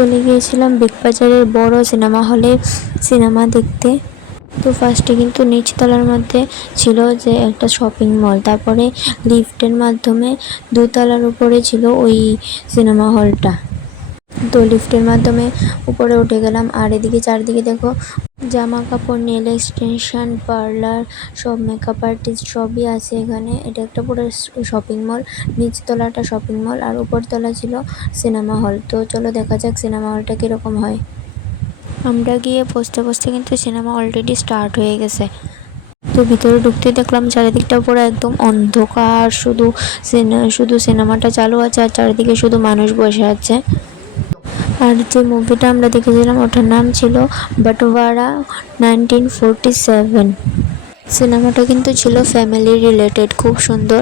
চলে গিয়েছিলাম বিগ বাজারের বড় সিনেমা হলে সিনেমা দেখতে। তো ফার্স্টে কিন্তু নিচতলার মধ্যে ছিল যে একটা শপিং মল, তারপরে লিফটের মাধ্যমে দোতলার উপরে ছিল ওই সিনেমা হলটা। তো লিফটের মাধ্যমে উপরে উঠে গেলাম, আর এদিকে চারদিকে দেখো জামা কাপড়, নেল এক্সটেনশন, পার্লার, সব মেকআপ আর্টিস্ট সবই আছে এখানে। এটা একটা পুরো শপিং মল, নিচতলাটা শপিং মল আর উপরতলা ছিল সিনেমা হল। তো চলো দেখা যাক সিনেমা হলটা কীরকম হয়। আমরা গিয়ে বসতে বসতে কিন্তু সিনেমা অলরেডি স্টার্ট হয়ে গেছে। তো ভিতরে ঢুকতে দেখলাম চারিদিকটা পুরো একদম অন্ধকার, শুধু সিনেমাটা চালু আছে আর চারিদিকে শুধু মানুষ বসে আছে। আর যে মুভিটা আমরা দেখেছিলাম ওটার নাম ছিল বাটোয়ারা 1947। সিনেমাটা কিন্তু ছিল ফ্যামিলি রিলেটেড, খুব সুন্দর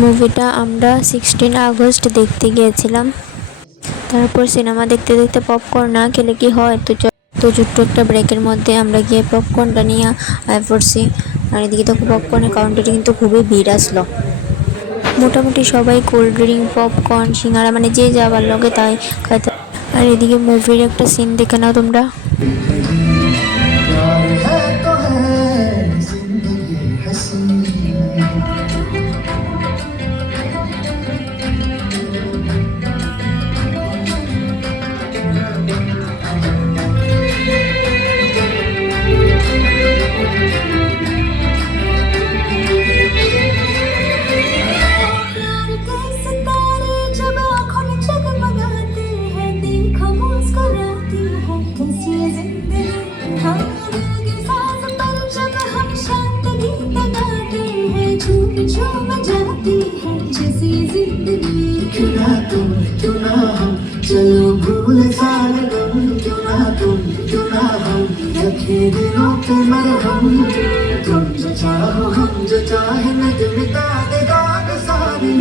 মুভিটা। আমরা 16 আগস্ট দেখতে গিয়েছিলাম। তারপর সিনেমা দেখতে দেখতে পপকর্ন না খেলে কি হয়, তো ছোট্ট একটা ব্রেকের মধ্যে আমরা গিয়ে পপকর্নটা নিয়ে পড়ছি। আর এদিকে তো পপকর্নের কাউন্টারে কিন্তু খুবই ভিড় আসলো। মোটামুটি সবাই কোল্ড ড্রিঙ্ক, পপকর্ন, সিঙ্গারা মানে যে যাবার লগে তাই খাইতে। আর এদিকে মুভির একটা সিন দেখে নাও তোমরা। चलो भूल सारे गम, क्यों ना तुम, क्यों ना हम, रखे दिलों पे मरहम। तुम जो चाहो हम जो चाहे, नग मिटा दे दाग सारे।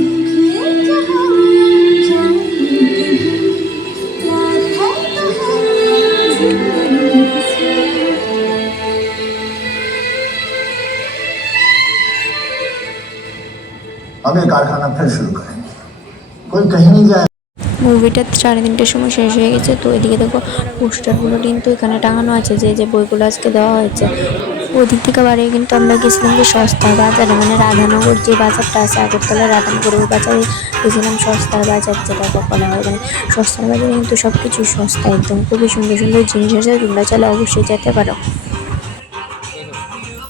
अब ये कारखाना फिर शुरू करेंगे, कोई कहीं नहीं जाए। মুভিটা 3:30টার সময় শেষ হয়ে গেছে। তো এদিকে দেখো পোস্টারগুলো কিন্তু এখানে টাঙানো আছে, যে যে বইগুলো আজকে দেওয়া হয়েছে। ওদিক থেকে বাড়িয়ে কিন্তু আমরা গেছিলাম যে সস্তার বাজারে, মানে রাধানগর যে বাজারটা আছে আগরতলার রাধানগর, ওই বাজারে গেছিলাম সস্তার বাজার যেটাকে বলা হয়। মানে সস্তার বাজারে কিন্তু সব কিছু সস্তা, একদম খুবই সুন্দর সুন্দর জিনিস আছে। তোমরা চাইলে অবশ্যই যেতে পারো।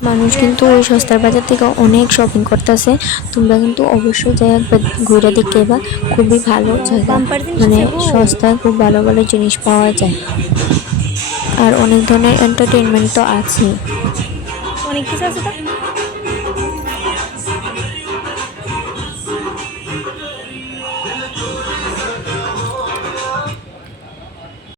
মানুষ কিন্তু ওই সস্তার বাজার থেকে অনেক শপিং করতেছে। তোমরা কিন্তু অবশ্যই যাই একবার ঘুরে দেখে বা খুবই ভালো জায়গা, মানে সস্তায় খুব ভালো ভালো জিনিস পাওয়া যায়। আর অনেক ধরনের এন্টারটেনমেন্ট তো আছে, অনেক কিছু আছে। তো